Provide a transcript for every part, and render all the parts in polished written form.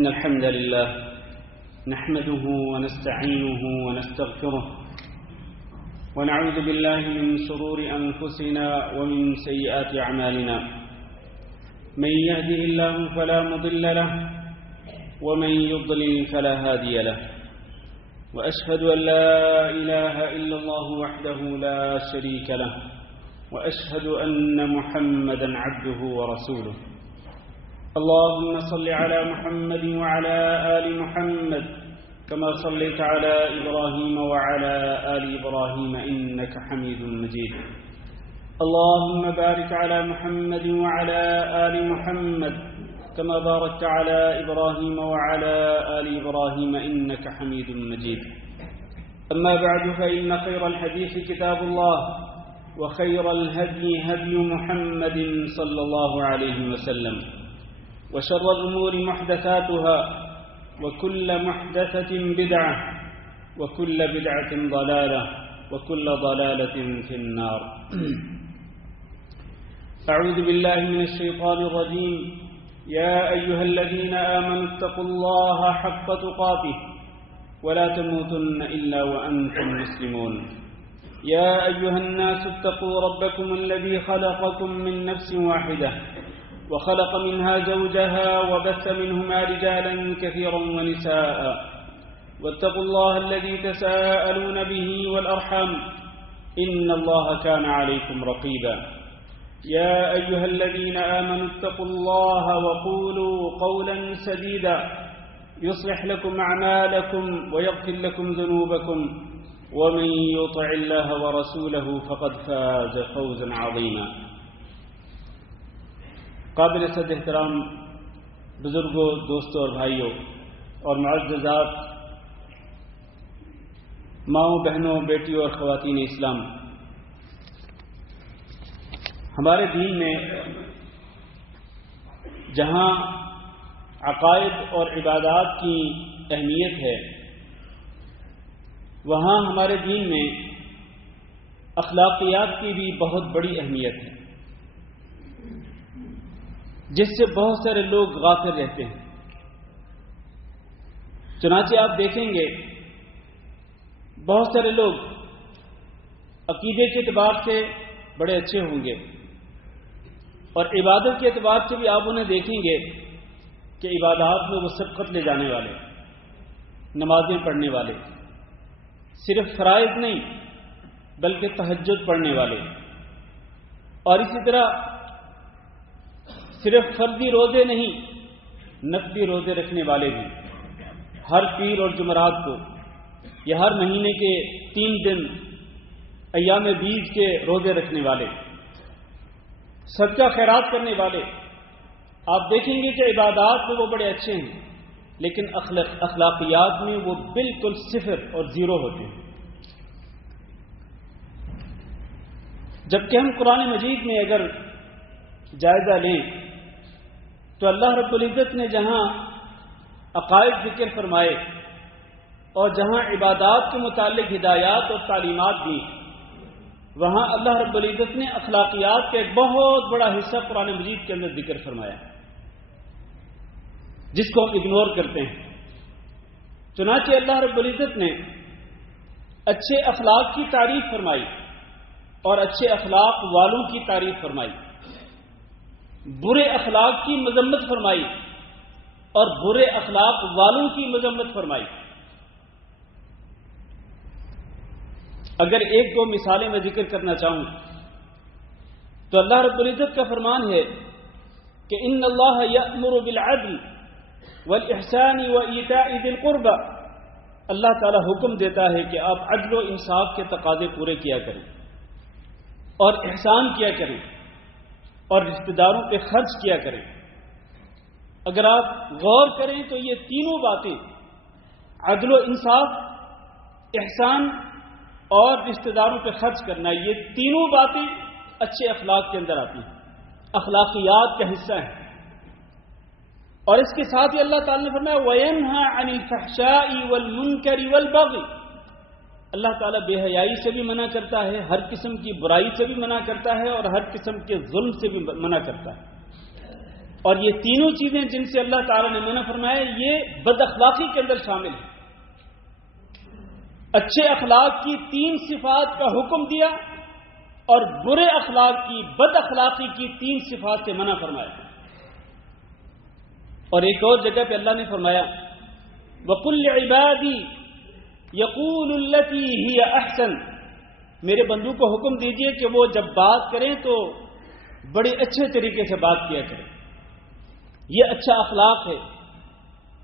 إن الحمد لله نحمده ونستعينه ونستغفره ونعوذ بالله من شرور أنفسنا ومن سيئات أعمالنا من يهده الله فلا مضل له ومن يضلل فلا هادي له وأشهد أن لا إله إلا الله وحده لا شريك له وأشهد أن محمدا عبده ورسوله اللهم صل على محمد وعلى آل محمد كما صليت على إبراهيم وعلى آل إبراهيم إنك حميد مجيد اللهم بارك على محمد وعلى آل محمد كما باركت على إبراهيم وعلى آل إبراهيم إنك حميد مجيد أما بعد فإن خير الحديث كتاب الله وخير الهدي هدي محمد صلى الله عليه وسلم وشر الأمور محدثاتها وكل محدثة بدعة وكل بدعة ضلالة وكل ضلالة في النار أعوذ بالله من الشيطان الرجيم يا أيها الذين آمنوا اتقوا الله حق تقاته ولا تموتن إلا وأنتم مسلمون يا أيها الناس اتقوا ربكم الذي خلقكم من نفس واحدة وخلق منها زوجها وبث منهما رجالا كثيرا ونساء واتقوا الله الذي تساءلون به والأرحام إن الله كان عليكم رقيبا يا أيها الذين آمنوا اتقوا الله وقولوا قولا سديدا يصلح لكم أعمالكم ويغفر لكم ذنوبكم ومن يطع الله ورسوله فقد فاز فوزا عظيما قابل صد احترام بزرگوں، دوستوں اور بھائیوں اور معززات، ماؤں، بہنوں، بیٹیوں اور خواتین اسلام، ہمارے دین میں جہاں عقائد اور عبادات کی اہمیت ہے، وہاں ہمارے دین میں اخلاقیات کی بھی بہت بڑی اہمیت ہے، جس سے بہت سارے لوگ غافل رہتے ہیں۔ چنانچہ آپ دیکھیں گے بہت سارے لوگ عقیدے کے اعتبار سے بڑے اچھے ہوں گے، اور عبادت کے اعتبار سے بھی آپ انہیں دیکھیں گے کہ عبادات میں وہ سبقت لے جانے والے، نمازیں پڑھنے والے، صرف فرائض نہیں بلکہ تہجد پڑھنے والے، اور اسی طرح صرف فرضی روزے نہیں، نفلی روزے رکھنے والے بھی، ہر پیر اور جمعرات کو یا ہر مہینے کے 3 دن ایام بیج کے روزے رکھنے والے، صدقہ خیرات کرنے والے۔ آپ دیکھیں گے کہ عبادات میں وہ بڑے اچھے ہیں، لیکن اخلاقیات میں وہ بالکل صفر اور زیرو ہوتے ہیں۔ جبکہ ہم قرآن مجید میں اگر جائزہ لیں تو اللہ رب العزت نے جہاں عقائد ذکر فرمائے اور جہاں عبادات کے متعلق ہدایات اور تعلیمات دی، وہاں اللہ رب العزت نے اخلاقیات کا ایک بہت بڑا حصہ قرآن مجید کے اندر ذکر فرمایا، جس کو ہم اگنور کرتے ہیں۔ چنانچہ اللہ رب العزت نے اچھے اخلاق کی تعریف فرمائی اور اچھے اخلاق والوں کی تعریف فرمائی، برے اخلاق کی مذمت فرمائی اور برے اخلاق والوں کی مذمت فرمائی۔ اگر 1-2 مثالیں میں ذکر کرنا چاہوں تو اللہ رب العزت کا فرمان ہے کہ ان اللہ یأمر بالعدل والاحسان وایتاء ذی القربى، اللہ تعالی حکم دیتا ہے کہ آپ عدل و انصاف کے تقاضے پورے کیا کریں اور احسان کیا کریں اور رشتہ داروں پہ خرچ کیا کریں۔ اگر آپ غور کریں تو یہ تینوں باتیں، عدل و انصاف، احسان اور رشتہ داروں پہ خرچ کرنا، یہ تینوں باتیں اچھے اخلاق کے اندر آتی ہیں، اخلاقیات کا حصہ ہیں۔ اور اس کے ساتھ ہی اللہ تعالیٰ نے فرمایا وَيَنْهَى عَنِ الْفَحْشَاءِ وَالْمُنْكَرِ وَالْبَغْيِ، اللہ تعالیٰ بے حیائی سے بھی منع کرتا ہے، ہر قسم کی برائی سے بھی منع کرتا ہے اور ہر قسم کے ظلم سے بھی منع کرتا ہے۔ اور یہ تینوں چیزیں جن سے اللہ تعالیٰ نے منع فرمایا یہ بد اخلاقی کے اندر شامل ہیں. اچھے اخلاق کی 3 صفات کا حکم دیا اور برے اخلاق کی بد اخلاقی کی 3 صفات سے منع فرمایا. اور ایک اور جگہ پہ اللہ نے فرمایا وَقُلْ لِعِبَادِي يَقُولُ الَّتِي هِيَ أَحْسَنُ، میرے بندوں کو حکم دیجئے کہ وہ جب بات کریں تو بڑے اچھے طریقے سے بات کیا کریں. یہ اچھا اخلاق ہے.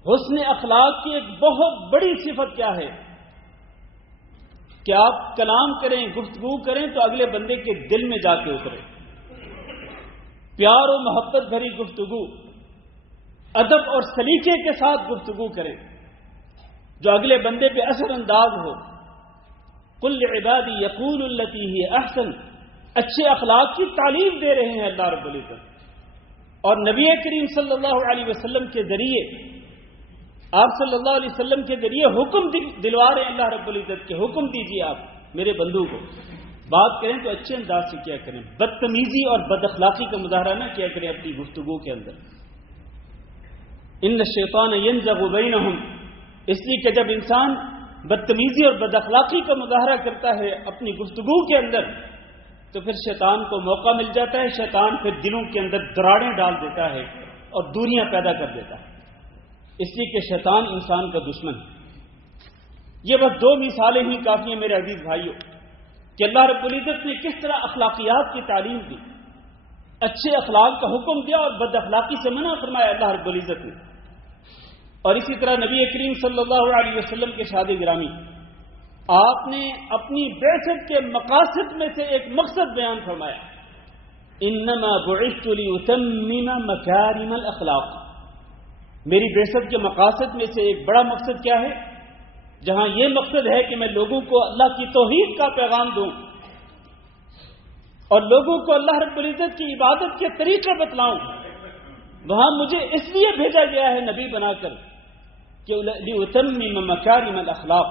حسن اخلاق کی ایک بہت بڑی صفت کیا ہے کہ آپ کلام کریں، گفتگو کریں تو اگلے بندے کے دل میں جا کے اترے. پیار و محبت بھری گفتگو، ادب اور سلیقے کے ساتھ گفتگو کریں جو اگلے بندے پہ اثر انداز ہو. قل لعبادی یقول التی ہی احسن، اچھے اخلاق کی تعلیم دے رہے ہیں اللہ رب العزت. اور نبی کریم صلی اللہ علیہ وسلم کے ذریعے، آپ صلی اللہ علیہ وسلم کے ذریعے حکم دلوا رہے ہیں اللہ رب العزت کے. حکم دیجیے آپ میرے بندوں کو بات کریں تو اچھے انداز سے کیا کریں، بدتمیزی اور بد اخلاقی کا مظاہرہ نہ کیا کریں اپنی گفتگو کے اندر. ان الشیطان ینزغ بینہم، اس لیے کہ جب انسان بدتمیزی اور بد اخلاقی کا مظاہرہ کرتا ہے اپنی گفتگو کے اندر تو پھر شیطان کو موقع مل جاتا ہے. شیطان پھر دلوں کے اندر دراڑیں ڈال دیتا ہے اور دوریاں پیدا کر دیتا ہے. اس لیے کہ شیطان انسان کا دشمن ہے. یہ بس 2 مثالیں ہی کافی ہیں میرے عزیز بھائیوں کہ اللہ رب العزت نے کس طرح اخلاقیات کی تعلیم دی، اچھے اخلاق کا حکم دیا اور بد اخلاقی سے منع فرمایا اللہ رب العزت نے. اور اسی طرح نبی کریم صلی اللہ علیہ وسلم کے شاد گرامی، آپ نے اپنی بعثت کے مقاصد میں سے ایک مقصد بیان فرمایا انما بعثت لاتمم مکارم الاخلاق. میری بعثت کے مقاصد میں سے ایک بڑا مقصد کیا ہے؟ جہاں یہ مقصد ہے کہ میں لوگوں کو اللہ کی توحید کا پیغام دوں اور لوگوں کو اللہ رب العزت کی عبادت کے طریقے بتلاؤں، وہاں مجھے اس لیے بھیجا گیا ہے نبی بنا کر کہ لاتمم مکارم الاخلاق،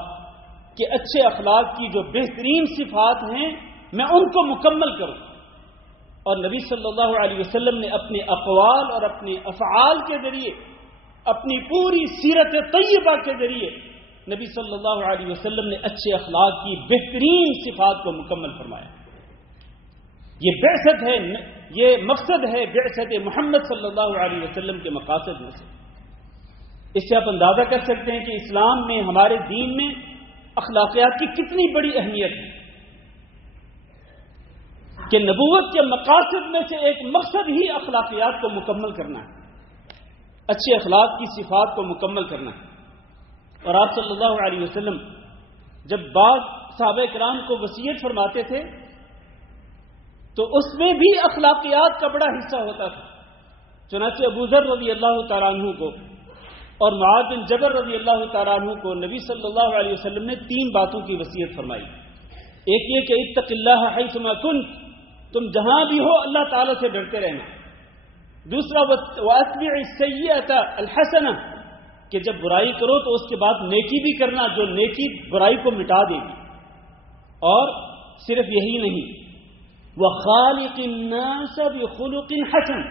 کہ اچھے اخلاق کی جو بہترین صفات ہیں میں ان کو مکمل کروں. اور نبی صلی اللہ علیہ وسلم نے اپنے اقوال اور اپنے افعال کے ذریعے، اپنی پوری سیرت طیبہ کے ذریعے نبی صلی اللہ علیہ وسلم نے اچھے اخلاق کی بہترین صفات کو مکمل فرمایا. یہ بعثت ہے، یہ مقصد ہے بعثت محمد صلی اللہ علیہ وسلم کے مقاصد میں سے. اس سے آپ اندازہ کر سکتے ہیں کہ اسلام میں، ہمارے دین میں اخلاقیات کی کتنی بڑی اہمیت ہے کہ نبوت کے مقاصد میں سے ایک مقصد ہی اخلاقیات کو مکمل کرنا ہے، اچھے اخلاق کی صفات کو مکمل کرنا ہے. اور آپ صلی اللہ علیہ وسلم جب بعض صحابہ کرام کو وصیت فرماتے تھے تو اس میں بھی اخلاقیات کا بڑا حصہ ہوتا تھا. چنانچہ ابو ذر رضی اللہ تعالیٰ عنہ کو اور معاذ بن جبل رضی اللہ تعالیٰ عنہ کو نبی صلی اللہ علیہ وسلم نے 3 باتوں کی وصیت فرمائی. ایک یہ کہ اتق اللہ حیثما کنت، تم جہاں بھی ہو اللہ تعالیٰ سے ڈرتے رہنا. دوسرا واتبع السیئۃ الحسنہ، کہ جب برائی کرو تو اس کے بعد نیکی بھی کرنا جو نیکی برائی کو مٹا دے گی. اور صرف یہی نہیں، وخالق الناس بخلق حسن،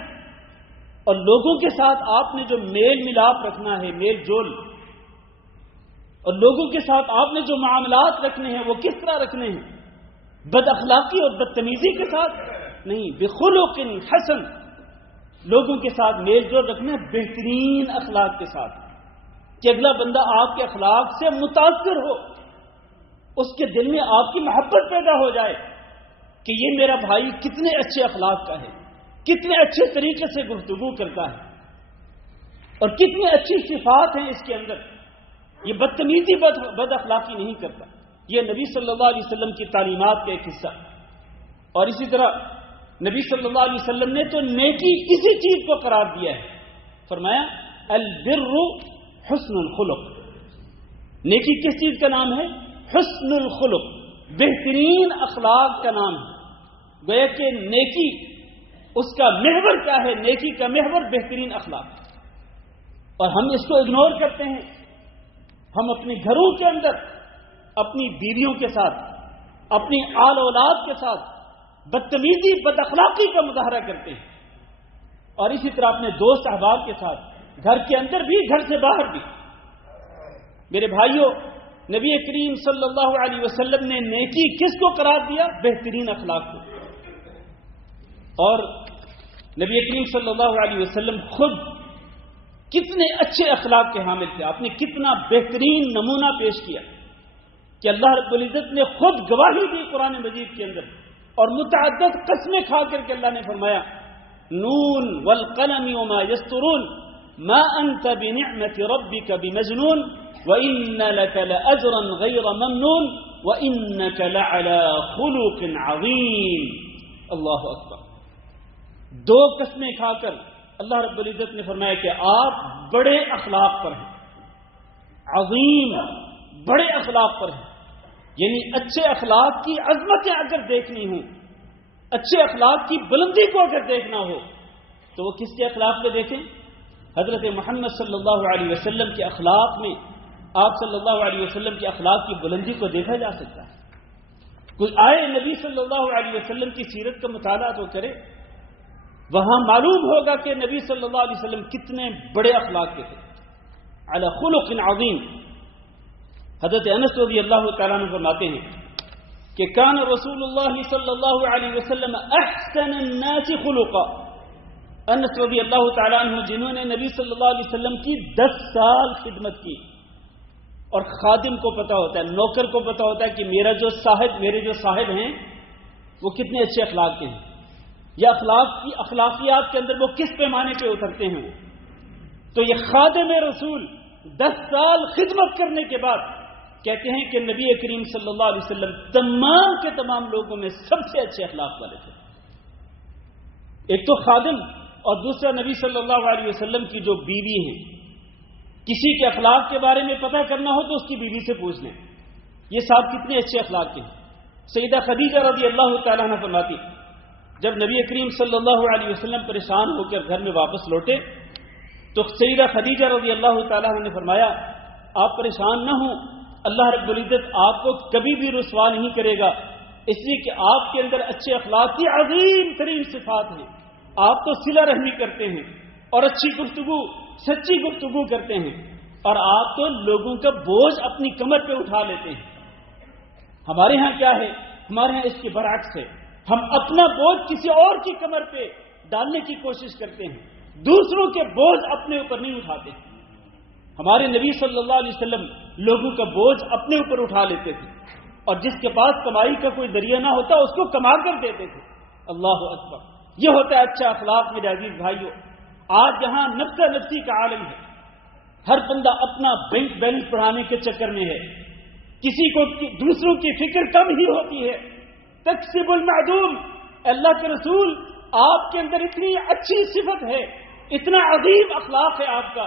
اور لوگوں کے ساتھ آپ نے جو میل ملاپ رکھنا ہے، میل جول، اور لوگوں کے ساتھ آپ نے جو معاملات رکھنے ہیں وہ کس طرح رکھنے ہیں؟ بد اخلاقی اور بدتمیزی کے ساتھ نہیں، بخلق حسن، لوگوں کے ساتھ میل جول رکھنا ہے بہترین اخلاق کے ساتھ، کہ اگلا بندہ آپ کے اخلاق سے متاثر ہو، اس کے دل میں آپ کی محبت پیدا ہو جائے کہ یہ میرا بھائی کتنے اچھے اخلاق کا ہے، کتنے اچھے طریقے سے گفتگو کرتا ہے اور کتنی اچھی صفات ہیں اس کے اندر. یہ بدتمیزی بد اخلاقی نہیں کرتا. یہ نبی صلی اللہ علیہ وسلم کی تعلیمات کا ایک حصہ. اور اسی طرح نبی صلی اللہ علیہ وسلم نے تو نیکی اسی چیز کو قرار دیا ہے. فرمایا البر حسن الخلق. نیکی کس چیز کا نام ہے؟ حسن الخلق، بہترین اخلاق کا نام ہے. گویا کہ نیکی اس کا محور کیا ہے؟ نیکی کا محور بہترین اخلاق. اور ہم اس کو اگنور کرتے ہیں. ہم اپنے گھروں کے اندر اپنی بیویوں کے ساتھ، اپنی آل اولاد کے ساتھ بدتمیزی بد اخلاقی کا مظاہرہ کرتے ہیں اور اسی طرح اپنے دوست احباب کے ساتھ، گھر کے اندر بھی گھر سے باہر بھی۔ میرے بھائیوں، نبی کریم صلی اللہ علیہ وسلم نے نیکی کس کو قرار دیا؟ بہترین اخلاق کو۔ اور نبی کریم صلی اللہ علیہ وسلم خود کتنے اچھے اخلاق کے حامل تھے، آپ نے کتنا بہترین نمونہ پیش کیا کہ اللہ رب العزت نے خود گواہی دی قرآن مجید کے اندر، اور متعدد قسمیں کھا کر کے اللہ نے فرمایا نون والقلم وما یسطرون ما انت بنعمت ربک بمجنون وان لك لاجرا غیر ممنون وانك لعلى خلق عظیم۔ اللہ اکبر۔ دو قسمیں کھا کر اللہ رب العزت نے فرمایا کہ آپ بڑے اخلاق پر ہیں، عظیم بڑے اخلاق پر ہیں، یعنی اچھے اخلاق کی عظمتیں اگر دیکھنی ہوں، اچھے اخلاق کی بلندی کو اگر دیکھنا ہو تو وہ کس کے اخلاق پہ دیکھیں؟ حضرت محمد صلی اللہ علیہ وسلم کے اخلاق میں آپ صلی اللہ علیہ وسلم کے اخلاق کی بلندی کو دیکھا جا سکتا ہے۔ کوئی آئے نبی صلی اللہ علیہ وسلم کی سیرت کا مطالعہ تو کرے، وہاں معلوم ہوگا کہ نبی صلی اللہ علیہ وسلم کتنے بڑے اخلاق کے تھے، علی خلق عظیم۔ حضرت انس رضی اللہ تعالیٰ عنہ فرماتے ہیں کہ کان رسول اللہ صلی اللہ علیہ وسلم احسن الناس خلقا۔ انس رضی اللہ تعالیٰ عنہ جنہوں نے نبی صلی اللہ علیہ وسلم کی 10 سال خدمت کی، اور خادم کو پتا ہوتا ہے، نوکر کو پتا ہوتا ہے کہ میرے جو صاحب ہیں وہ کتنے اچھے اخلاق کے ہیں، یا اخلاقیات کے اندر وہ کس پیمانے پہ اترتے ہیں۔ تو یہ خادم رسول 10 سال خدمت کرنے کے بعد کہتے ہیں کہ نبی کریم صلی اللہ علیہ وسلم تمام کے تمام لوگوں میں سب سے اچھے اخلاق والے تھے۔ ایک تو خادم، اور دوسرا نبی صلی اللہ علیہ وسلم کی جو بیوی ہیں، کسی کے اخلاق کے بارے میں پتہ کرنا ہو تو اس کی بیوی سے پوچھ لیں، یہ صاحب کتنے اچھے اخلاق کے ہیں۔ سیدہ خدیجہ رضی اللہ تعالیٰ عنہ فرماتی جب نبی کریم صلی اللہ علیہ وسلم پریشان ہو کر گھر میں واپس لوٹے تو سیدہ خدیجہ رضی اللہ تعالیٰ عنہ نے فرمایا آپ پریشان نہ ہوں، اللہ رب العزت آپ کو کبھی بھی رسوا نہیں کرے گا، اس لیے کہ آپ کے اندر اچھے اخلاق کی عظیم ترین صفات ہیں۔ آپ تو صلہ رحمی کرتے ہیں اور اچھی گفتگو، سچی گفتگو کرتے ہیں، اور آپ تو لوگوں کا بوجھ اپنی کمر پہ اٹھا لیتے ہیں۔ ہمارے ہاں کیا ہے؟ ہمارے ہاں اس کے برعکس ہے، ہم اپنا بوجھ کسی اور کی کمر پہ ڈالنے کی کوشش کرتے ہیں، دوسروں کے بوجھ اپنے اوپر نہیں اٹھاتے۔ ہمارے نبی صلی اللہ علیہ وسلم لوگوں کا بوجھ اپنے اوپر اٹھا لیتے تھے، اور جس کے پاس کمائی کا کوئی ذریعہ نہ ہوتا اس کو کما کر دیتے تھے۔ اللہ اکبر، یہ ہوتا ہے اچھا اخلاق میرے عزیز بھائیوں۔ آج یہاں نفسا نفسی کا عالم ہے، ہر بندہ اپنا بینک بیلنس بڑھانے کے چکر میں ہے، کسی کو دوسروں کی فکر کم ہی ہوتی ہے۔ تکسب المعدوم، اللہ کے رسول آپ کے اندر اتنی اچھی صفت ہے، اتنا عظیم اخلاق ہے آپ کا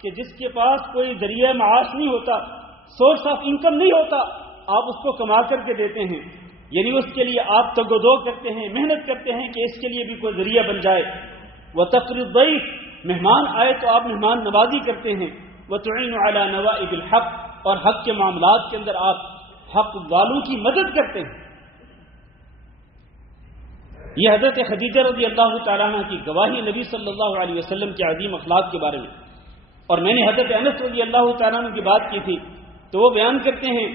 کہ جس کے پاس کوئی ذریعہ معاش نہیں ہوتا، سورس آف انکم نہیں ہوتا، آپ اس کو کما کر کے دیتے ہیں، یعنی اس کے لیے آپ تگ و دو کرتے ہیں، محنت کرتے ہیں کہ اس کے لیے بھی کوئی ذریعہ بن جائے۔ وَتَقْرِي الضَّيْفَ، مہمان آئے تو آپ مہمان نوازی کرتے ہیں۔ وَتُعِينُ عَلَى نَوَائِبِ الْحَقِّ، اور حق کے معاملات کے اندر آپ حق والوں کی مدد کرتے ہیں۔ یہ حضرت خدیجہ رضی اللہ تعالیٰ عنہ کی گواہی نبی صلی اللہ علیہ وسلم کے عظیم اخلاق کے بارے میں۔ اور میں نے حضرت انس رضی اللہ تعالیٰ عنہ کی بات کی تھی تو وہ بیان کرتے ہیں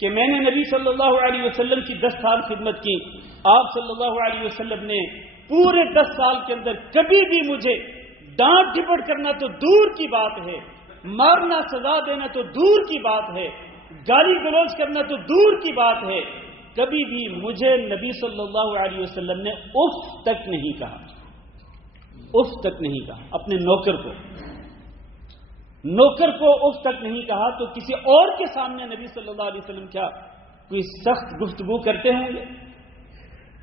کہ میں نے نبی صلی اللہ علیہ وسلم کی 10 سال خدمت کی، آپ صلی اللہ علیہ وسلم نے پورے 10 سال کے اندر کبھی بھی مجھے ڈانٹ ڈپٹ کرنا تو دور کی بات ہے، مارنا سزا دینا تو دور کی بات ہے، گالی گلوچ کرنا تو دور کی بات ہے، کبھی بھی مجھے نبی صلی اللہ علیہ وسلم نے اف تک نہیں کہا، اف تک نہیں کہا۔ اپنے نوکر کو اف تک نہیں کہا تو کسی اور کے سامنے نبی صلی اللہ علیہ وسلم کیا کوئی سخت گفتگو کرتے ہوں گے؟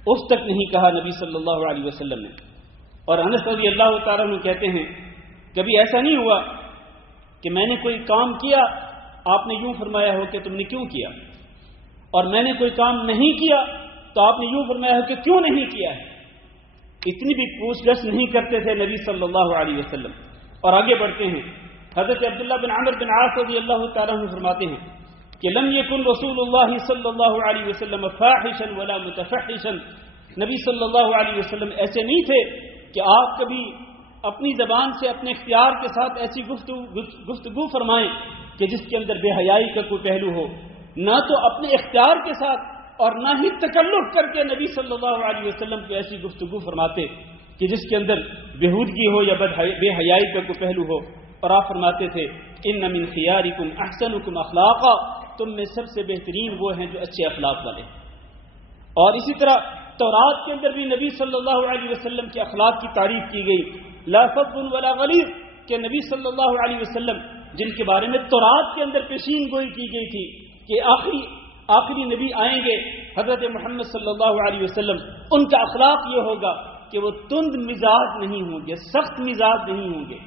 اف تک نہیں کہا نبی صلی اللہ علیہ وسلم نے۔ اور انس رضی اللہ تعالیٰ عنہ کہتے ہیں کبھی ایسا نہیں ہوا کہ میں نے کوئی کام کیا آپ نے یوں فرمایا ہو کہ تم نے کیوں کیا، اور میں نے کوئی کام نہیں کیا تو آپ نے یوں فرمایا ہو کہ کیوں نہیں کیا ہے۔ اتنی بھی پوچھ گچھ نہیں کرتے تھے نبی صلی اللہ علیہ وسلم۔ اور آگے بڑھتے ہیں، حضرت عبداللہ بن عمرو بن عاص رضی اللہ تعالیٰ عنہ فرماتے ہیں کہ لم یکن رسول اللہ صلی اللہ علیہ وسلم فاحشا ولا متفحشا، نبی صلی اللہ علیہ وسلم ایسے نہیں تھے کہ آپ کبھی اپنی زبان سے اپنے اختیار کے ساتھ ایسی گفتگو فرمائیں کہ جس کے اندر بے حیائی کا کوئی پہلو ہو، نہ تو اپنے اختیار کے ساتھ اور نہ ہی تکلف کر کے نبی صلی اللہ علیہ وسلم کو ایسی گفتگو فرماتے کہ جس کے اندر بےہودگی ہو یا بے حیائی کا کوئی پہلو ہو. اور آپ فرماتے تھے ان من خیارکم احسنکم اخلاقا، تم میں سب سے بہترین وہ ہیں جو اچھے اخلاق والے. اور اسی طرح تورات کے اندر بھی نبی صلی اللہ علیہ وسلم کے اخلاق کی تعریف کی گئی. لا فظ ولا غلیظ، کہ نبی صلی اللہ علیہ وسلم جن کے بارے میں تورات کے اندر پیشین گوئی کی گئی تھی کہ آخری نبی آئیں گے حضرت محمد صلی اللہ علیہ وسلم، ان کا اخلاق یہ ہوگا کہ وہ تند مزاج نہیں ہوں گے، سخت مزاج نہیں ہوں گے،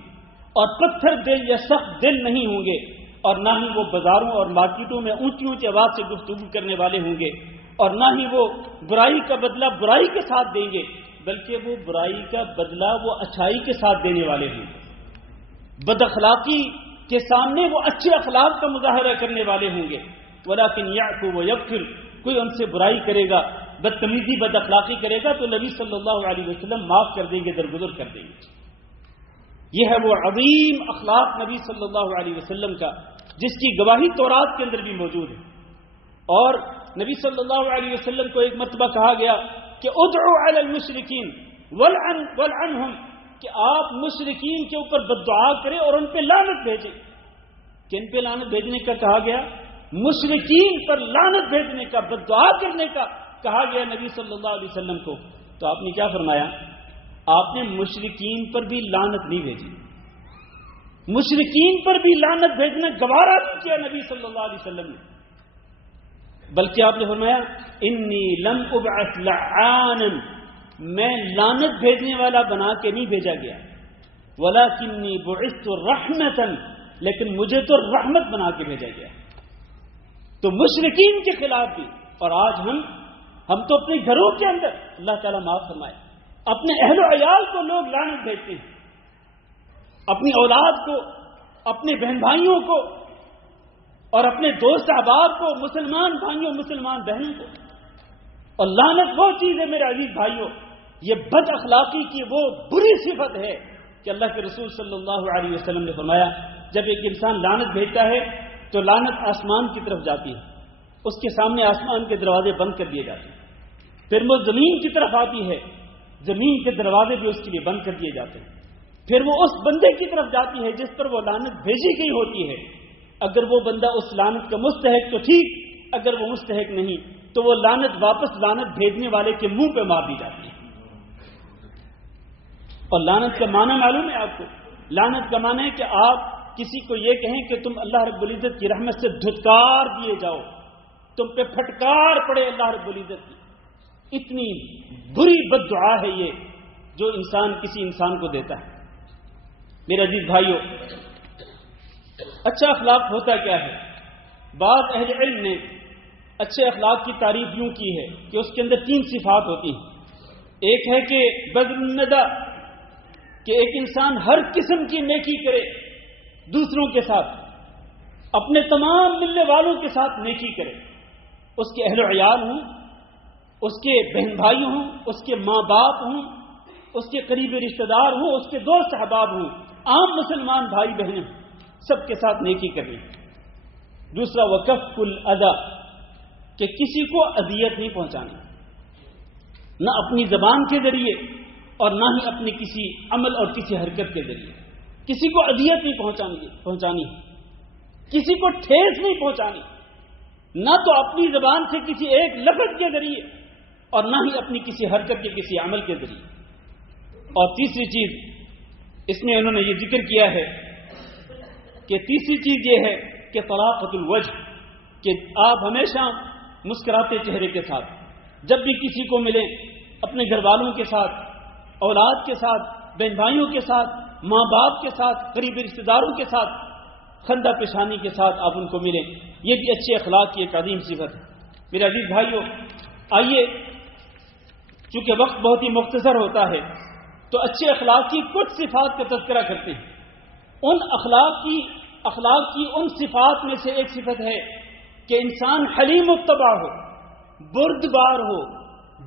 اور پتھر دل یا سخت دل نہیں ہوں گے، اور نہ ہی وہ بازاروں اور مارکیٹوں میں اونچی اونچی آواز سے گفتگو کرنے والے ہوں گے، اور نہ ہی وہ برائی کا بدلہ برائی کے ساتھ دیں گے، بلکہ وہ برائی کا بدلہ وہ اچھائی کے ساتھ دینے والے ہوں گے. بد اخلاقی کے سامنے وہ اچھے اخلاق کا مظاہرہ کرنے والے ہوں گے. ولیکن یعفو ویغفر، کوئی ان سے برائی کرے گا، بدتمیزی بد اخلاقی کرے گا تو نبی صلی اللہ علیہ وسلم معاف کر دیں گے، درگزر کر دیں گے. یہ ہے وہ عظیم اخلاق نبی صلی اللہ علیہ وسلم کا جس کی گواہی تورات کے اندر بھی موجود ہے. اور نبی صلی اللہ علیہ وسلم کو ایک مرتبہ کہا گیا کہ ادعو علی المشرکین والعنہم، کہ آپ مشرکین کے اوپر بد دعا کریں اور ان پہ لعنت بھیجیں. کن پہ لعنت بھیجنے کا کہا گیا؟ مشرکین پر لعنت بھیجنے کا، بد دعا کرنے کا کہا گیا نبی صلی اللہ علیہ وسلم کو. تو آپ نے کیا فرمایا؟ آپ نے مشرکین پر بھی لعنت نہیں بھیجی، مشرکین پر بھی لعنت بھیجنا گوارا نہیں کیا نبی صلی اللہ علیہ وسلم نے، بلکہ آپ نے فرمایا انی لم ابعث لعانا، میں لعنت بھیجنے والا بنا کے نہیں بھیجا گیا، ولکنی بعثت رحمتا، لیکن مجھے تو رحمت بنا کے بھیجا گیا. تو مشرکین کے خلاف بھی. اور آج ہم تو اپنے گھروں کے اندر، اللہ تعالیٰ معاف فرمائے، اپنے اہل و عیال کو لوگ لعنت بھیجتے ہیں، اپنی اولاد کو، اپنے بہن بھائیوں کو، اور اپنے دوست احباب کو، مسلمان بھائیوں مسلمان بہنوں کو. اور لعنت وہ چیز ہے میرے عزیز بھائیوں، یہ بد اخلاقی کی وہ بری صفت ہے کہ اللہ کے رسول صلی اللہ علیہ وسلم نے فرمایا جب ایک انسان لعنت بھیجتا ہے تو لعنت آسمان کی طرف جاتی ہے، اس کے سامنے آسمان کے دروازے بند کر دیے جاتے ہیں. پھر وہ زمین کی طرف آتی ہے، زمین کے دروازے بھی اس کے لیے بند کر دیے جاتے ہیں. پھر وہ اس بندے کی طرف جاتی ہے جس پر وہ لعنت بھیجی گئی ہوتی ہے. اگر وہ بندہ اس لعنت کا مستحق تو ٹھیک، اگر وہ مستحق نہیں تو وہ لعنت واپس لعنت بھیجنے والے کے منہ پہ مار دی جاتی ہے. اور لعنت کا معنی معلوم ہے آپ کو؟ لعنت کا معنی ہے کہ آپ کسی کو یہ کہیں کہ تم اللہ رب العزت کی رحمت سے دھتکار دیے جاؤ، تم پہ پھٹکار پڑے اللہ رب العزت کی. اتنی بری بد دعا ہے یہ جو انسان کسی انسان کو دیتا ہے. میرے عزیز بھائیوں، اچھا اخلاق ہوتا کیا ہے؟ بعض اہل علم نے اچھے اخلاق کی تعریف یوں کی ہے کہ اس کے اندر 3 صفات ہوتی ہیں. ایک ہے کہ بذل الندى، کہ ایک انسان ہر قسم کی نیکی کرے دوسروں کے ساتھ، اپنے تمام ملنے والوں کے ساتھ نیکی کرے، اس کے اہل و عیال ہوں، اس کے بہن بھائی ہوں، اس کے ماں باپ ہوں، اس کے قریبی رشتہ دار ہوں، اس کے دوست احباب ہوں، عام مسلمان بھائی بہنیں ہوں، سب کے ساتھ نیکی کرنی. دوسرا وکف الاذى، کہ کسی کو اذیت نہیں پہنچانی، نہ اپنی زبان کے ذریعے اور نہ ہی اپنے کسی عمل اور کسی حرکت کے ذریعے. کسی کو اذیت نہیں پہنچانی، کسی کو ٹھیس نہیں پہنچانی، نہ تو اپنی زبان سے کسی ایک لفظ کے ذریعے اور نہ ہی اپنی کسی حرکت کے کسی عمل کے ذریعے. اور تیسری چیز اس میں انہوں نے یہ ذکر کیا ہے کہ تیسری چیز یہ ہے کہ طلاقۃ الوجہ، کہ آپ ہمیشہ مسکراتے چہرے کے ساتھ جب بھی کسی کو ملیں، اپنے گھر والوں کے ساتھ، اولاد کے ساتھ، بہن بھائیوں کے ساتھ، ماں باپ کے ساتھ، قریبی رشتہ داروں کے ساتھ خندہ پیشانی کے ساتھ آپ ان کو ملیں. یہ بھی اچھے اخلاق کی ایک عظیم صفت ہے. میرے عزیز بھائیوں، آئیے چونکہ وقت بہت ہی مختصر ہوتا ہے تو اچھے اخلاق کی کچھ صفات کا تذکرہ کرتے ہیں. ان اخلاق کی ان صفات میں سے ایک صفت ہے کہ انسان حلیم الطبع ہو، بردبار ہو،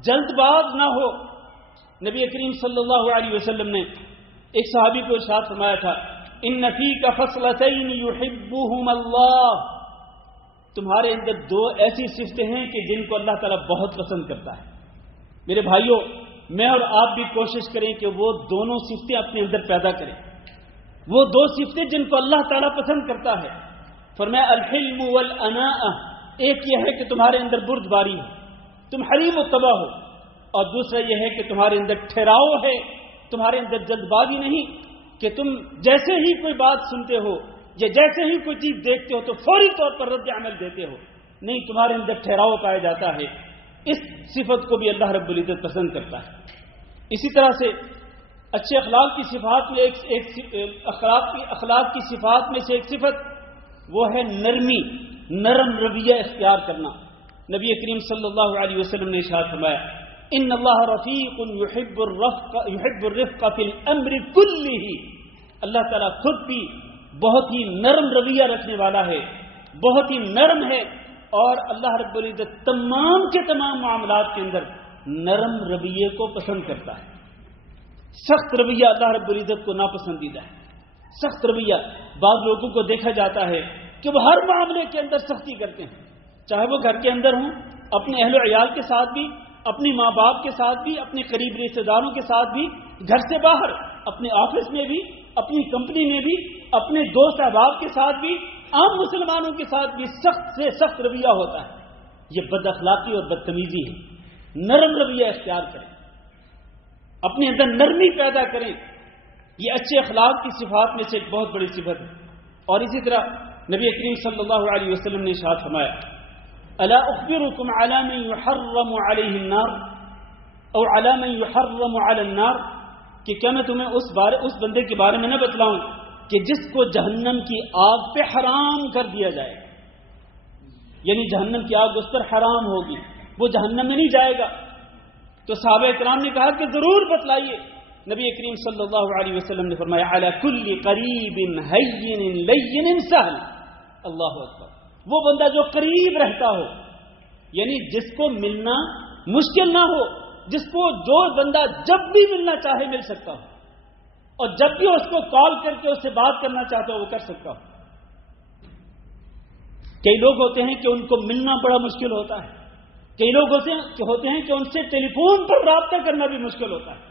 جلد باز نہ ہو. نبی کریم صلی اللہ علیہ وسلم نے ایک صحابی کو ارشاد فرمایا تھا ان فیک خصلتین یحبہم اللہ، تمہارے اندر دو ایسی صفتیں ہیں کہ جن کو اللہ تعالیٰ بہت پسند کرتا ہے۔ میرے بھائیوں، میں اور آپ بھی کوشش کریں کہ وہ دونوں صفتیں اپنے اندر پیدا کریں، وہ دو صفتیں جن کو اللہ تعالیٰ پسند کرتا ہے۔ فرمایا الحلم والاناء، ایک یہ ہے کہ تمہارے اندر بردباری ہو، تم حلیم و طبع ہو، اور دوسرا یہ ہے کہ تمہارے اندر ٹھہراؤ ہے، تمہارے اندر جلد بازی نہیں کہ تم جیسے ہی کوئی بات سنتے ہو یا جیسے ہی کوئی چیز دیکھتے ہو تو فوری طور پر رد عمل دیتے ہو، نہیں، تمہارے اندر ٹھہراؤ پایا جاتا ہے۔ اس صفت کو بھی اللہ رب العزت پسند کرتا ہے۔ اسی طرح سے اچھے اخلاق کی صفات میں اخلاق کی صفات میں سے ایک صفت وہ ہے نرمی، نرم رویہ اختیار کرنا۔ نبی کریم صلی اللہ علیہ وسلم نے ارشاد فرمایا ان اللہ رفیق یحب الرفق فی الامر کلہ، اللہ تعالیٰ خود بھی بہت ہی نرم رویہ رکھنے والا ہے، بہت ہی نرم ہے، اور اللہ رب العزت تمام کے تمام معاملات کے اندر نرم رویے کو پسند کرتا ہے۔ سخت رویہ اللہ رب العزت کو ناپسندیدہ ہے۔ سخت رویہ، بعض لوگوں کو دیکھا جاتا ہے کہ وہ ہر معاملے کے اندر سختی کرتے ہیں، چاہے وہ گھر کے اندر ہوں، اپنے اہل و عیال کے ساتھ بھی، اپنی ماں باپ کے ساتھ بھی، اپنے قریب رشتے داروں کے ساتھ بھی، گھر سے باہر اپنے آفس میں بھی، اپنی کمپنی میں بھی، اپنے دوست احباب کے ساتھ بھی، عام مسلمانوں کے ساتھ بھی سخت سے سخت رویہ ہوتا ہے۔ یہ بد اخلاقی اور بدتمیزی ہے۔ نرم رویہ اختیار کریں، اپنے اندر نرمی پیدا کریں، یہ اچھے اخلاق کی صفات میں سے ایک بہت بڑی صفت ہے۔ اور اسی طرح نبی کریم صلی اللہ علیہ وسلم نے ارشاد فرمایا الا اخبركم على من يحرم عليه النار او على من يحرم على النار، کہ کیا میں تمہیں اس بندے کے بارے میں نہ بتلاؤں کہ جس کو جہنم کی آگ پہ حرام کر دیا جائے، یعنی جہنم کی آگ اس پر حرام ہوگی، وہ جہنم میں نہیں جائے گا۔ تو صحابہ کرام نے کہا کہ ضرور بتلائیے۔ نبی کریم صلی اللہ علیہ وسلم نے فرمایا علی کل قریب ہین لین سہل، اللہ اکبر، وہ بندہ جو قریب رہتا ہو، یعنی جس کو ملنا مشکل نہ ہو، جس کو جو بندہ جب بھی ملنا چاہے مل سکتا ہو، اور جب بھی اس کو کال کر کے اس سے بات کرنا چاہتا ہو وہ کر سکتا ہو۔ کئی لوگ ہوتے ہیں کہ ان کو ملنا بڑا مشکل ہوتا ہے، کئی لوگ ہوتے ہیں کہ ان سے ٹیلی فون پر رابطہ کرنا بھی مشکل ہوتا ہے۔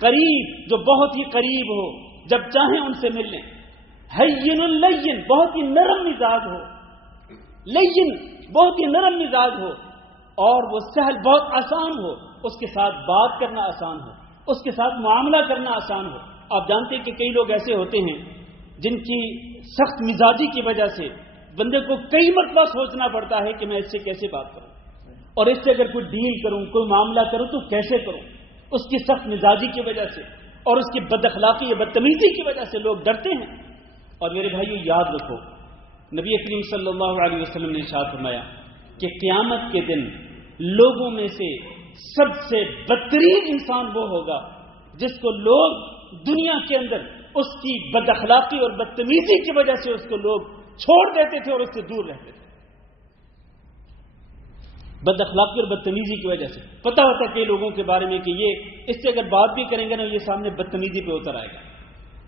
قریب، جو بہت ہی قریب ہو، جب چاہیں ان سے مل لیں۔ ہین لین، بہت ہی نرم مزاج ہو، لین بہت ہی نرم مزاج ہو، اور وہ سہل بہت آسان ہو، اس کے ساتھ بات کرنا آسان ہو، اس کے ساتھ معاملہ کرنا آسان ہو۔ آپ جانتے ہیں کہ کئی لوگ ایسے ہوتے ہیں جن کی سخت مزاجی کی وجہ سے بندے کو کئی مرتبہ سوچنا پڑتا ہے کہ میں اس سے کیسے بات کروں، اور اس سے اگر کوئی ڈیل کروں، کوئی معاملہ کروں تو کیسے کروں۔ اس کی سخت مزاجی کی وجہ سے اور اس کی بد اخلاقی یا بدتمیزی کی وجہ سے لوگ ڈرتے ہیں۔ اور میرے بھائیو یاد رکھو، نبی کریم صلی اللہ علیہ وسلم نے ارشاد فرمایا کہ قیامت کے دن لوگوں میں سے سب سے بدترین انسان وہ ہوگا جس کو لوگ دنیا کے اندر اس کی بد اخلاقی اور بدتمیزی کی وجہ سے اس کو لوگ چھوڑ دیتے تھے اور اس سے دور رہتے تھے۔ بد اخلاقی اور بدتمیزی کی وجہ سے پتہ ہوتا ہے کئی لوگوں کے بارے میں کہ یہ اس سے اگر بات بھی کریں گے نا یہ سامنے بدتمیزی پہ اتر آئے گا،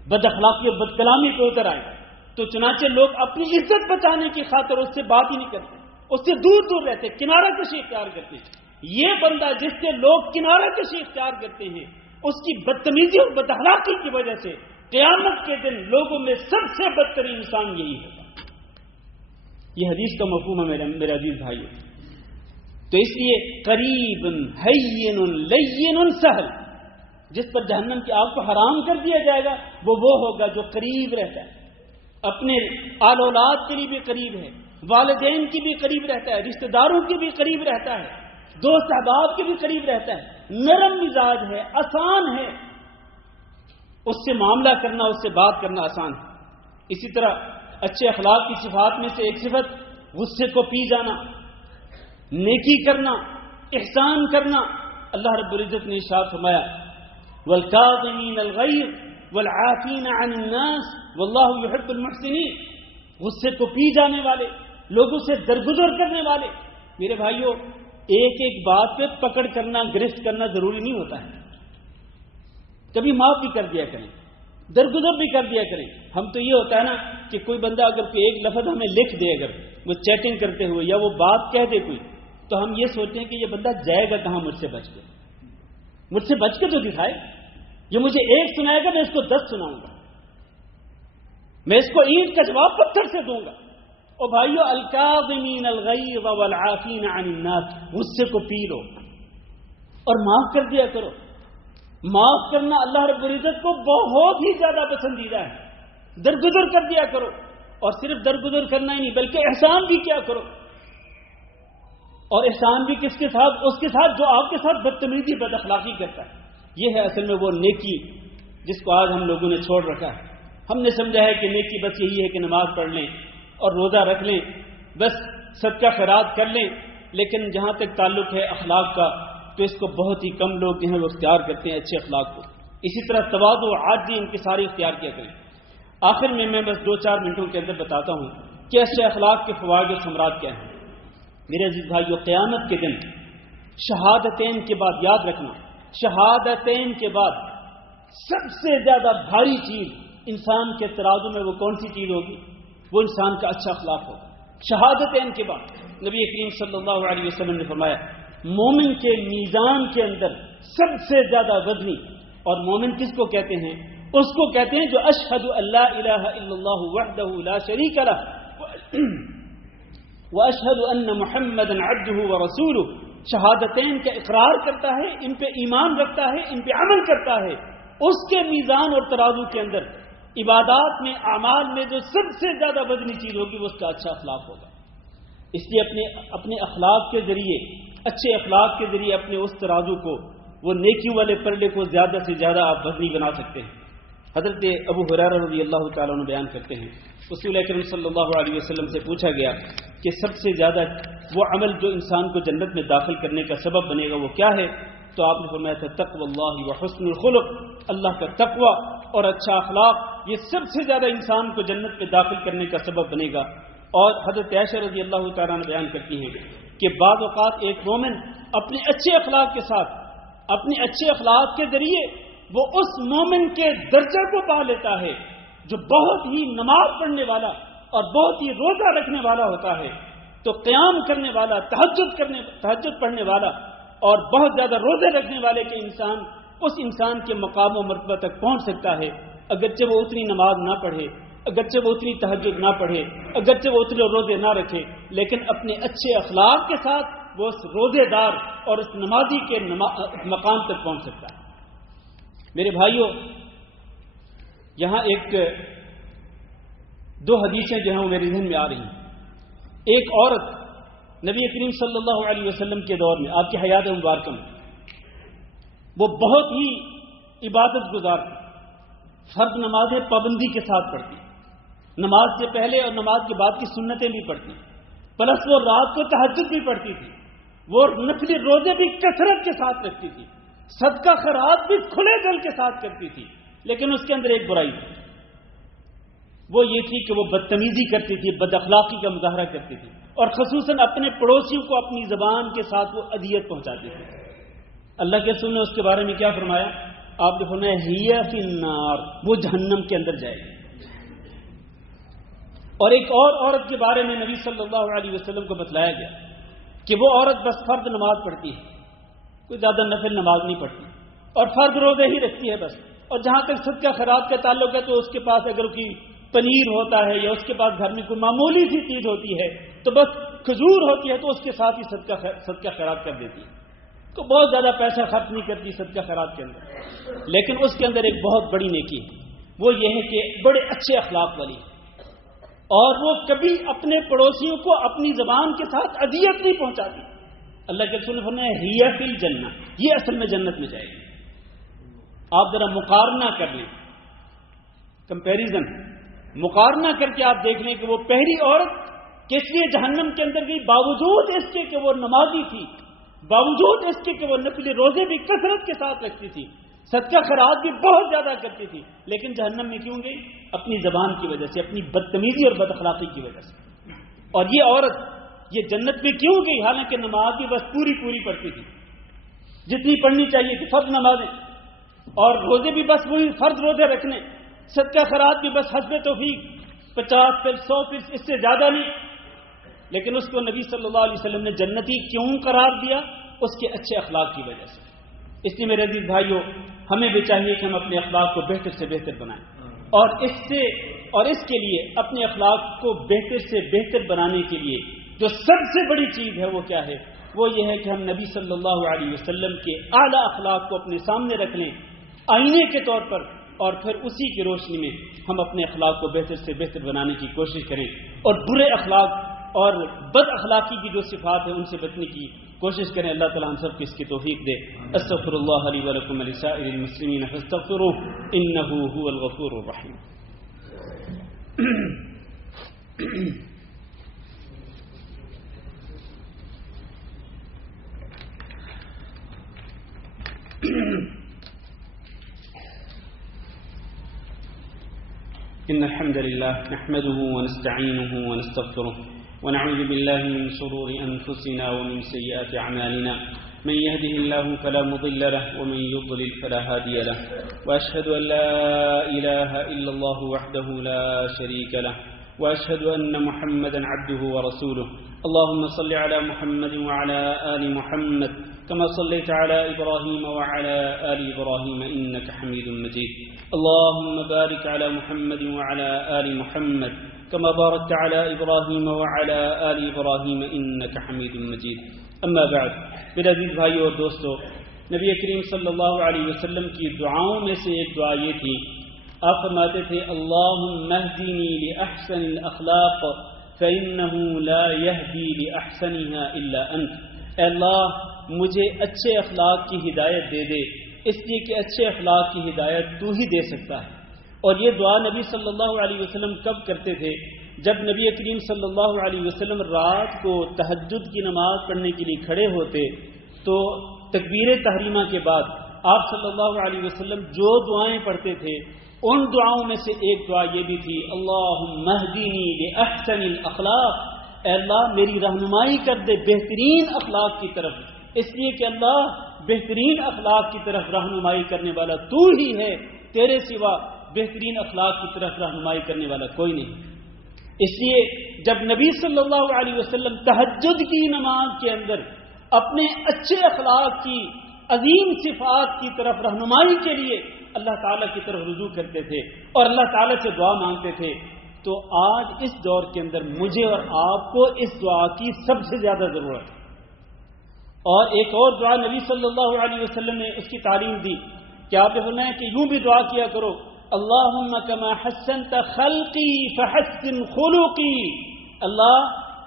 بد اخلاقی اور بد کلامی پہ اتر آئے گا، تو چنانچہ لوگ اپنی عزت بچانے کی خاطر اس سے بات ہی نہیں کرتے، اس سے دور دور رہتے، کنارہ کشی اختیار کرتے ہیں۔ یہ بندہ جس سے لوگ کنارہ کشی اختیار کرتے ہیں، اس کی بدتمیزی اور بد اخلاقی کی وجہ سے قیامت کے دن لوگوں میں سب سے بدترین انسان یہی ہوگا۔ یہ حدیث کا مفہوم ہے میرے عزیز بھائی۔ تو اس لیے قریب ہین لین سہل، جس پر جہنم کی آگ کو حرام کر دیا جائے گا وہ ہوگا جو قریب رہتا ہے، اپنے آل اولاد کے لیے بھی قریب ہے، والدین کی بھی قریب رہتا ہے، رشتہ داروں کی بھی قریب رہتا ہے، دوست احباب کے بھی قریب رہتا ہے، نرم مزاج ہے، آسان ہے، اس سے معاملہ کرنا، اس سے بات کرنا آسان ہے۔ اسی طرح اچھے اخلاق کی صفات میں سے ایک صفت غصے کو پی جانا، نیکی کرنا، احسان کرنا۔ اللہ رب العزت نے ارشاد فرمایا والکاظمین الغیظ والعافین عن الناس واللہ یحب المحسنین، غصے کو پی جانے والے، لوگوں سے درگزر کرنے والے۔ میرے بھائیوں، ایک ایک بات پہ پکڑ کرنا، گرفت کرنا ضروری نہیں ہوتا ہے۔ کبھی معاف بھی کر دیا کریں، درگزر بھی کر دیا کریں. ہم تو یہ ہوتا ہے نا کہ کوئی بندہ اگر کوئی ایک لفظ ہمیں لکھ دے، اگر وہ چیٹنگ کرتے ہوئے یا وہ بات کہہ دے کوئی، تو ہم یہ سوچتے ہیں کہ یہ بندہ جائے گا کہاں مجھ سے بچ کے. مجھ سے بچ کے تو دکھائے. یہ مجھے ایک سنائے گا، میں اس کو 10 سناؤں گا، میں اس کو اینٹ کا جواب پتھر سے دوں گا. اور بھائیو، الکاظمین الغیظ والعافین عن الناس، غصے کو پی لو اور معاف کر دیا کرو. معاف کرنا اللہ رب العزت کو بہت ہی زیادہ پسندیدہ ہے. درگزر کر دیا کرو، اور صرف درگزر کرنا ہی نہیں بلکہ احسان بھی کیا کرو. اور احسان بھی کس کے ساتھ؟ اس کے ساتھ جو آپ کے ساتھ بدتمیزی بد اخلاقی کرتا ہے. یہ ہے اصل میں وہ نیکی جس کو آج ہم لوگوں نے چھوڑ رکھا ہے. ہم نے سمجھا ہے کہ نیکی بس یہی ہے کہ نماز پڑھ لیں اور روزہ رکھ لیں، بس صدقہ خیرات کر لیں. لیکن جہاں تک تعلق ہے اخلاق کا تو اس کو بہت ہی کم لوگ جو ہیں وہ اختیار کرتے ہیں، اچھے اخلاق کو. اسی طرح تواضع، عاجزی، انکساری اختیار کیا کریں. آخر میں بس 2-4 منٹوں کے اندر بتاتا ہوں کہ اچھے اخلاق کے فوائد و ثمرات کیا ہیں. میرے عزیز بھائیو، قیامت کے دن شہادتین کے بعد یاد رکھنا، شہادتین کے بعد سب سے زیادہ بھاری چیز انسان کے ترازو میں وہ کون سی چیز ہوگی؟ وہ انسان کا اچھا اخلاق ہوگا. شہادتین کے بعد نبی کریم صلی اللہ علیہ وسلم نے فرمایا مومن کے میزان کے اندر سب سے زیادہ وزنی، اور مومن کس کو کہتے ہیں؟ اس کو کہتے ہیں جو اشہد ان لا الہ الا اللہ وحدہ لا شریک لہ واشہد ان محمدا عبدہ ورسولہ. شہادتین کا اقرار کرتا ہے، ان پہ ایمان رکھتا ہے، ان پہ عمل کرتا ہے. اس کے میزان اور ترازو کے اندر عبادات میں، اعمال میں جو سب سے زیادہ وزنی چیز ہوگی وہ اس کا اچھا اخلاق ہوگا. اس لیے اپنے اخلاق کے ذریعے، اچھے اخلاق کے ذریعے اپنے اس ترازو کو، وہ نیکی والے پلڑے کو زیادہ سے زیادہ آپ وزنی بنا سکتے ہیں. حضرت ابو ہریرہ رضی اللہ تعالیٰ عنہ بیان کرتے ہیں رسول اکرم صلی اللہ علیہ وسلم سے پوچھا گیا کہ سب سے زیادہ وہ عمل جو انسان کو جنت میں داخل کرنے کا سبب بنے گا وہ کیا ہے؟ تو آپ نے فرمایا تھا تقوی اللہ و حسن الخلق. اللہ کا تقوی اور اچھا اخلاق یہ سب سے زیادہ انسان کو جنت میں داخل کرنے کا سبب بنے گا. اور حضرت عائشہ رضی اللہ تعالیٰ عنہ بیان کرتی ہیں کہ بعض اوقات ایک مومن اپنے اچھے اخلاق کے ساتھ، اپنے اچھے اخلاق کے ذریعے وہ اس مومن کے درجہ کو پا لیتا ہے جو بہت ہی نماز پڑھنے والا اور بہت ہی روزہ رکھنے والا ہوتا ہے. تو قیام کرنے والا، تہجد پڑھنے والا اور بہت زیادہ روزے رکھنے والے کے انسان اس انسان کے مقام و مرتبہ تک پہنچ سکتا ہے، اگرچہ وہ اتنی نماز نہ پڑھے، اگرچہ وہ اتنی تہجد نہ پڑھے، اگرچہ وہ اتنے روزے نہ رکھے، لیکن اپنے اچھے اخلاق کے ساتھ وہ اس روزے دار اور اس نمازی کے مقام تک پہنچ سکتا ہے. میرے بھائیوں، یہاں دو حدیثیں جو ہیں وہ میرے ذہن میں آ رہی ہیں. ایک عورت نبی کریم صلی اللہ علیہ وسلم کے دور میں، آپ کی حیات مبارکہ میں، وہ بہت ہی عبادت گزار تھی. فرض نمازیں پابندی کے ساتھ پڑھتی، نماز سے پہلے اور نماز کے بعد کی سنتیں بھی پڑھتی، پلس وہ رات کو تہجد بھی پڑھتی تھی، وہ نفلی روزے بھی کثرت کے ساتھ رکھتی تھی، صدقہ خیرات بھی کھلے دل کے ساتھ کرتی تھی. لیکن اس کے اندر ایک برائی تھی، وہ یہ تھی کہ وہ بدتمیزی کرتی تھی، بد اخلاقی کا مظاہرہ کرتی تھی، اور خصوصاً اپنے پڑوسیوں کو اپنی زبان کے ساتھ وہ اذیت پہنچاتی تھی. اللہ کے رسول نے اس کے بارے میں کیا فرمایا؟ آپ نے فرمایا ہی فی النار، وہ جہنم کے اندر جائے گی. اور ایک اور عورت کے بارے میں نبی صلی اللہ علیہ وسلم کو بتلایا گیا کہ وہ عورت بس فرض نماز پڑھتی ہے، کوئی زیادہ نفل نماز نہیں پڑھتی، اور فرض روزے ہی رکھتی ہے بس. اور جہاں تک صدقہ خیرات کا تعلق ہے تو اس کے پاس اگر کوئی پنیر ہوتا ہے یا اس کے پاس گھر میں کوئی معمولی سی چیز ہوتی ہے تو بس کھجور ہوتی ہے تو اس کے ساتھ ہی صدقہ خیرات کر دیتی ہے. تو بہت زیادہ پیسہ خرچ نہیں کرتی صدقہ خیرات کے اندر، لیکن اس کے اندر ایک بہت بڑی نیکی ہے، وہ یہ ہے کہ بڑے اچھے اخلاق والی ہے، اور وہ کبھی اپنے پڑوسیوں کو اپنی زبان کے ساتھ اذیت نہیں پہنچاتی. اللہ کے رسول نے فرمایا ہی فی الجنہ، یہ اصل میں جنت میں جائے گی. آپ ذرا مقارنہ کر لیں، کمپیریزن، مقارنہ کر کے آپ دیکھ لیں کہ وہ پہلی عورت کس لیے جہنم کے اندر گئی؟ باوجود اس کے کہ وہ نمازی تھی، باوجود اس کے کہ وہ نفلی روزے بھی کثرت کے ساتھ رکھتی تھی، صدقہ خیرات بھی بہت زیادہ کرتی تھی، لیکن جہنم میں کیوں گئی؟ اپنی زبان کی وجہ سے، اپنی بدتمیزی اور بد اخلاقی کی وجہ سے. اور یہ عورت یہ جنت میں کیوں گئی؟ حالانکہ نماز بھی بس پوری پڑھتی تھی، جتنی پڑھنی چاہیے تھی، فرض نمازیں اور روزے بھی بس وہی فرض روزے رکھنے، صدقہ خیرات بھی بس حسب توفیق 50 100 اس سے زیادہ نہیں. لیکن اس کو نبی صلی اللہ علیہ وسلم نے جنتی کیوں قرار دیا؟ اس کے اچھے اخلاق کی وجہ سے. اس لیے میرے عزیز بھائیوں، ہمیں بھی چاہیے کہ ہم اپنے اخلاق کو بہتر سے بہتر بنائیں، اور اس کے لیے اپنے اخلاق کو بہتر سے بہتر بنانے کے لیے جو سب سے بڑی چیز ہے وہ کیا ہے؟ وہ یہ ہے کہ ہم نبی صلی اللہ علیہ وسلم کے اعلیٰ اخلاق کو اپنے سامنے رکھ لیں آئینے کے طور پر، اور پھر اسی کی روشنی میں ہم اپنے اخلاق کو بہتر سے بہتر بنانے کی کوشش کریں، اور برے اخلاق اور بد اخلاقی کی جو صفات ہیں ان سے بچنے کی کوشش کریں. اللہ تعالیٰ ہم سب کو اس کی توفیق دے. استغفر اللہ لی ولکم ولسائر المسلمین فاستغفروہ انہ هو الغفور الرحیم. إن الحمد لله نحمده ونستعينه ونستغفره ونعوذ بالله من شرور أنفسنا ومن سيئات أعمالنا من يهده الله فلا مضل له ومن يضلل فلا هادي له وأشهد أن لا إله إلا الله وحده لا شريك له وأشهد أن محمدا عبده ورسوله. اللهم صل على محمد وعلى آل محمد كما صليت على إبراهيم وعلى آل إبراهيم إنك حميد مجيد. اللهم بارك على محمد وعلى آل محمد كما باركت على إبراهيم وعلى آل إبراهيم إنك حميد مجيد. أما بعد، میرے عزیز بھائیو اور دوستو، نبی کریم صلی اللہ علیہ وسلم کی دعاؤں میں سے ایک دعا یہ تھی، آپ فرماتے تھے اللہم اہدنی لأحسن الاخلاق فإنہ لا یہدی لأحسنها الا انت. اے اللہ مجھے اچھے اخلاق کی ہدایت دے دے، اس لیے کہ اچھے اخلاق کی ہدایت تو ہی دے سکتا ہے. اور یہ دعا نبی صلی اللہ علیہ وسلم کب کرتے تھے؟ جب نبی کریم صلی اللہ علیہ وسلم رات کو تہجد کی نماز پڑھنے کے لیے کھڑے ہوتے تو تکبیر تحریمہ کے بعد آپ صلی اللہ علیہ وسلم جو دعائیں پڑھتے تھے ان دعاؤں میں سے ایک دعا یہ بھی تھی اللہم اہدنی لأحسن الاخلاق. اے اللہ میری رہنمائی کر دے بہترین اخلاق کی طرف، اس لیے کہ اللہ بہترین اخلاق کی طرف رہنمائی کرنے والا تو ہی ہے، تیرے سوا بہترین اخلاق کی طرف رہنمائی کرنے والا کوئی نہیں. اس لیے جب نبی صلی اللہ علیہ وسلم تہجد کی نماز کے اندر اپنے اچھے اخلاق کی عظیم صفات کی طرف رہنمائی کے لیے اللہ تعالیٰ کی طرف رجوع کرتے تھے اور اللہ تعالیٰ سے دعا مانگتے تھے، تو آج اس دور کے اندر مجھے اور آپ کو اس دعا کی سب سے زیادہ ضرورت ہے. اور ایک اور دعا نبی صلی اللہ علیہ وسلم نے اس کی تعلیم دی کہ آپ نے فرمایا کہ یوں بھی دعا کیا کرو اللہم کما حسنت خلقی فحسن خلقی. اللہ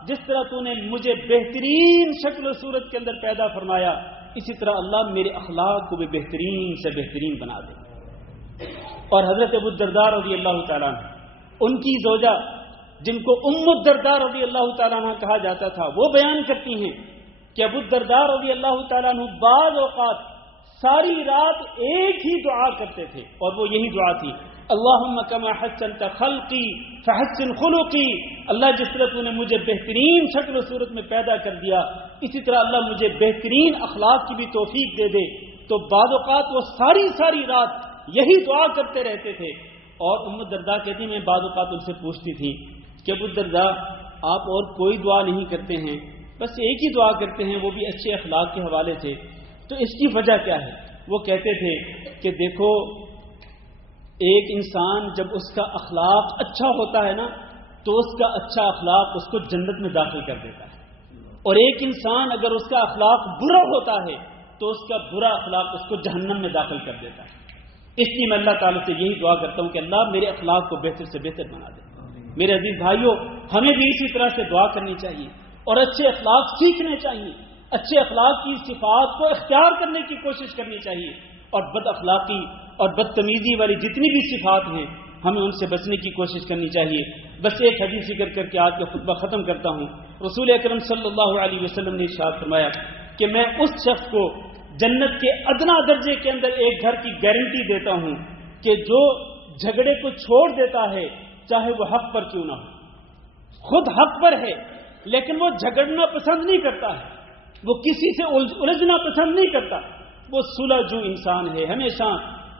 جس طرح تو نے مجھے بہترین شکل و صورت کے اندر پیدا فرمایا، اسی طرح اللہ میرے اخلاق کو بھی بہترین سے بہترین بنا دے. اور حضرت ابو الدرداء رضی اللہ تعالیٰ عنہ، ان کی زوجہ جن کو ام الدرداء رضی اللہ تعالیٰ عنہ کہا جاتا تھا، وہ بیان کرتی ہیں کہ ابو الدرداء رضی اللہ تعالیٰ عنہ بعض اوقات ساری رات ایک ہی دعا کرتے تھے، اور وہ یہی دعا تھی اللہم کما حسنت خلقی فحسن خلقی. اللہ جس طرح تو نے مجھے بہترین شکل و صورت میں پیدا کر دیا، اسی طرح اللہ مجھے بہترین اخلاق کی بھی توفیق دے دے. تو بعض اوقات وہ ساری رات یہی دعا کرتے رہتے تھے. اور ام الدرداء کہتی میں بعض اوقات ان سے پوچھتی تھی کہ ابو الدرداء آپ اور کوئی دعا نہیں کرتے ہیں، بس ایک ہی دعا کرتے ہیں، وہ بھی اچھے اخلاق کے حوالے سے، تو اس کی وجہ کیا ہے؟ وہ کہتے تھے کہ دیکھو ایک انسان جب اس کا اخلاق اچھا ہوتا ہے نا تو اس کا اچھا اخلاق اس کو جنت میں داخل کر دیتا ہے، اور ایک انسان اگر اس کا اخلاق برا ہوتا ہے تو اس کا برا اخلاق اس کو جہنم میں داخل کر دیتا ہے. اس لیے میں اللہ تعالیٰ سے یہی دعا کرتا ہوں کہ اللہ میرے اخلاق کو بہتر سے بہتر بنا دے. میرے عزیز بھائیوں، ہمیں بھی اسی طرح سے دعا کرنی چاہیے اور اچھے اخلاق سیکھنے چاہیے، اچھے اخلاق کی صفات کو اختیار کرنے کی کوشش کرنی چاہیے، اور بد اخلاقی اور بدتمیزی والی جتنی بھی صفات ہیں ہمیں ان سے بچنے کی کوشش کرنی چاہیے. بس ایک حدیث ذکر کر کے آج کا خطبہ ختم کرتا ہوں. رسول اکرم صلی اللہ علیہ وسلم نے ارشاد فرمایا کہ میں اس شخص کو جنت کے ادنا درجے کے اندر ایک گھر کی گارنٹی دیتا ہوں کہ جو جھگڑے کو چھوڑ دیتا ہے چاہے وہ حق پر کیوں نہ ہو، خود حق پر ہے لیکن وہ جھگڑنا پسند نہیں کرتا ہے، وہ کسی سے الجھنا پسند نہیں کرتا، وہ صلح جو انسان ہے، ہمیشہ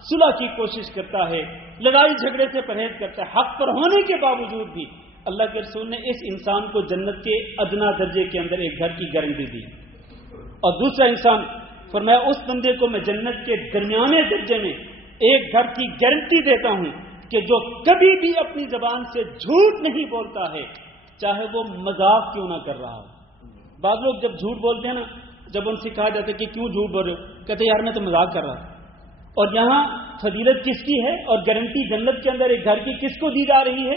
صلح کی کوشش کرتا ہے، لڑائی جھگڑے سے پرہیز کرتا ہے، حق پر ہونے کے باوجود بھی اللہ کے رسول نے اس انسان کو جنت کے ادنا درجے کے اندر ایک گھر کی گارنٹی دی. اور دوسرا انسان فرمایا اس بندے کو میں جنت کے درمیانے درجے میں ایک گھر کی گارنٹی دیتا ہوں کہ جو کبھی بھی اپنی زبان سے جھوٹ نہیں بولتا ہے، چاہے وہ مذاق کیوں نہ کر رہا ہو. بعض لوگ جب جھوٹ بولتے ہیں نا، جب ان سے کہا جاتا ہے کہ کیوں جھوٹ بول رہے ہو، کہتے یار میں تو مذاق کر رہا تھا. اور یہاں فضیلت کس کی ہے اور گارنٹی جنت کے اندر ایک گھر کی کس کو دی جا رہی ہے؟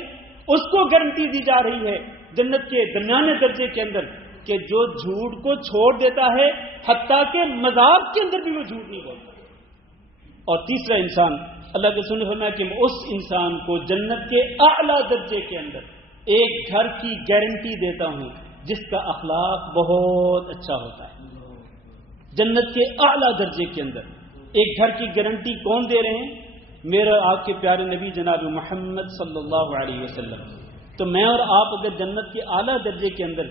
اس کو گارنٹی دی جا رہی ہے جنت کے درمیانے درجے کے اندر کہ جو جھوٹ کو چھوڑ دیتا ہے، حتیٰ کہ مذاق کے اندر بھی وہ جھوٹ نہیں بولتا. اور تیسرا انسان اللہ کے رسول نے فرمایا کہ میں اس انسان کو جنت کے اعلیٰ درجے کے اندر ایک گھر کی گارنٹی دیتا ہوں جس کا اخلاق بہت اچھا ہوتا ہے. جنت کے اعلیٰ درجے کے اندر ایک گھر کی گارنٹی کون دے رہے ہیں؟ میرا آپ کے پیارے نبی جناب محمد صلی اللہ علیہ وسلم. تو میں اور آپ اگر جنت کے اعلیٰ درجے کے اندر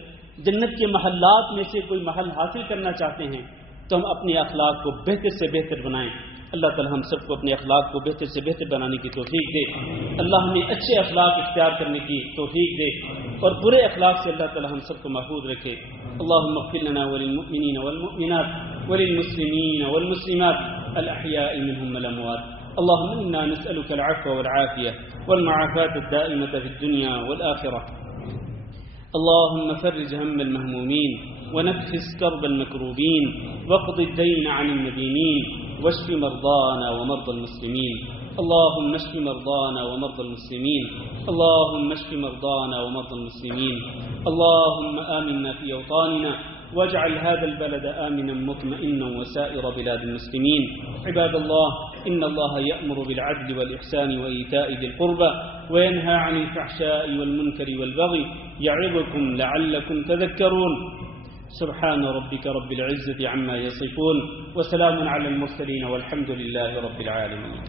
جنت کے محلات میں سے کوئی محل حاصل کرنا چاہتے ہیں تو ہم اپنے اخلاق کو بہتر سے بہتر بنائیں. اللہ تعالی ہم سب کو اپنے اخلاق کو بہتر سے بہتر بنانے کی توفیق دے. اللہ ہمیں اچھے اخلاق اختیار کرنے کی توفیق دے اور برے اخلاق سے اللہ تعالی ہم سب کو محفوظ رکھے. اللهم اغفر لنا وللمؤمنين والمؤمنات وللمسلمين والمسلمات الأحياء منهم والأموات. اللهم إنا نسألك العفو والعافية والمعافاة الدائمة في الدنيا والآخرة. اللهم فرج هم المهمومين ونفس كرب المكروبين واقض الدين عن المدينين واشف مرضانا ومرضى المسلمين. اللهم اشف مرضانا ومرضى المسلمين. اللهم اشف مرضانا ومرضى المسلمين. اللهم آمنا في أوطاننا واجعل هذا البلد آمنا مطمئنا وسائر بلاد المسلمين. عباد الله، إن الله يأمر بالعدل والإحسان وإيتاء ذي القربى وينهى عن الفحشاء والمنكر والبغي يعظكم لعلكم تذكرون. سبحان ربك رب العزة عما يصفون وسلام على المرسلين والحمد لله رب العالمين.